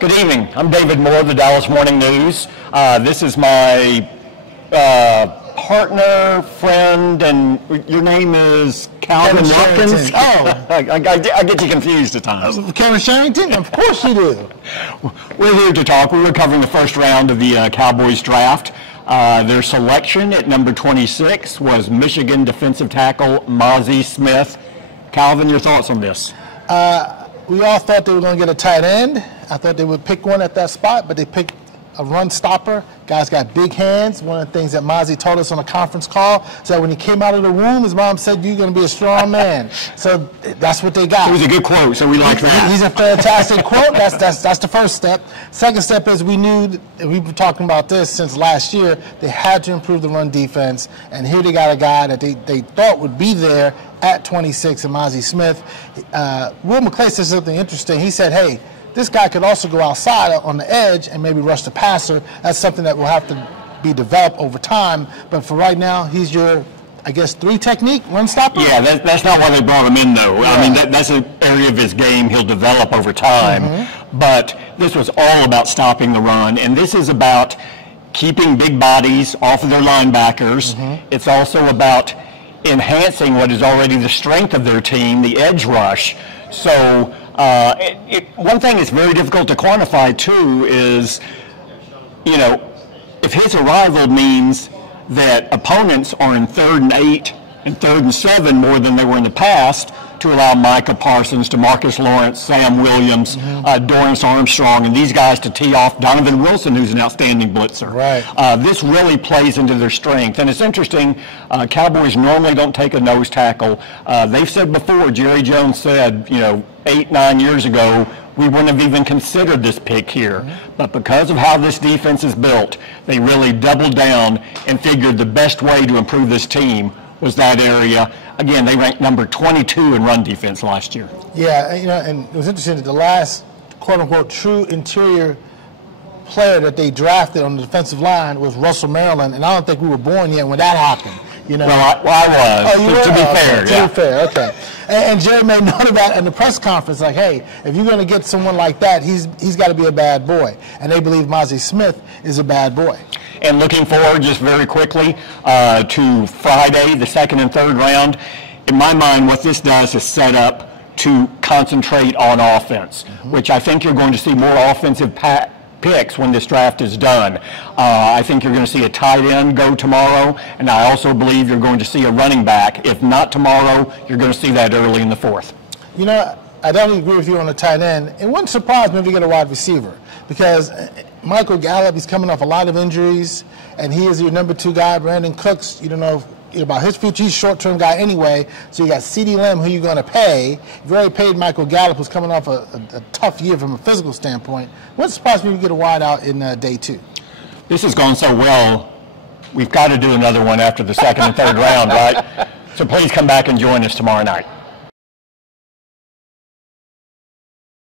Good evening. I'm David Moore of the Dallas Morning News. This is my partner, friend, and your name is Calvin Watkins? Oh. I get you confused at times. Kevin Sherrington? Of course you do. We're here to talk. We were covering the first round of the Cowboys draft. Their selection at number 26 was Michigan defensive tackle Mazi Smith. Calvin, your thoughts on this? We all thought they were going to get a tight end. I thought they would pick one at that spot, but they picked a run stopper. Guy's got big hands. One of the things that Mazi told us on a conference call is that when he came out of the room, his mom said, "You're going to be a strong man." So that's what they got. It was a good quote, so we like that. He's a fantastic quote. That's the first step. Second step is we knew, and we've been talking about this since last year, they had to improve the run defense, and here they got a guy that they thought would be there at 26 in Mazi Smith. Will McClay said something interesting. He said, hey, this guy could also go outside on the edge and maybe rush the passer. That's something that will have to be developed over time. But for right now, he's your, I guess, 3 technique run stopper? Yeah, that's not why they brought him in, though. Yeah. I mean, that's an area of his game he'll develop over time. Mm-hmm. But this was all about stopping the run, and this is about keeping big bodies off of their linebackers. Mm-hmm. It's also about enhancing what is already the strength of their team, the edge rush. So one thing that's very difficult to quantify, too, is, if his arrival means that opponents are in 3rd and 8 and 3rd and 7 more than they were in the past, to allow Micah Parsons, DeMarcus Lawrence, Sam Williams, Dorrance Armstrong, and these guys to tee off Donovan Wilson, who's an outstanding blitzer. Right. This really plays into their strength. And it's interesting, Cowboys normally don't take a nose tackle. They've said before, Jerry Jones said, 8-9 years ago, we wouldn't have even considered this pick here. Mm-hmm. But because of how this defense is built, they really doubled down and figured the best way to improve this team was that area. Again, they ranked number 22 in run defense last year. Yeah, and it was interesting that the last, quote-unquote, true interior player that they drafted on the defensive line was Russell Maryland, and I don't think we were born yet when that happened. Well, I was, to be fair. To be fair, okay. And Jerry made note of that in the press conference, like, hey, if you're going to get someone like that, he's got to be a bad boy. And they believe Mazi Smith is a bad boy. And looking forward, just very quickly, to Friday, the 2nd and 3rd round. In my mind, what this does is set up to concentrate on offense, which I think you're going to see more offensive picks when this draft is done. I think you're going to see a tight end go tomorrow, and I also believe you're going to see a running back. If not tomorrow, you're going to see that early in the 4th. I don't agree with you on the tight end. It wouldn't surprise me if you get a wide receiver, because Michael Gallup, he's coming off a lot of injuries, and he is your number 2 guy. Brandon Cooks, you don't know about his future. He's a short-term guy anyway. So you got CeeDee Lamb, who you're going to pay. You've already paid Michael Gallup, who's coming off a tough year from a physical standpoint. Wouldn't surprise me if you get a wide out in day 2. This has gone so well, we've got to do another one after the 2nd and 3rd round, right? So please come back and join us tomorrow night.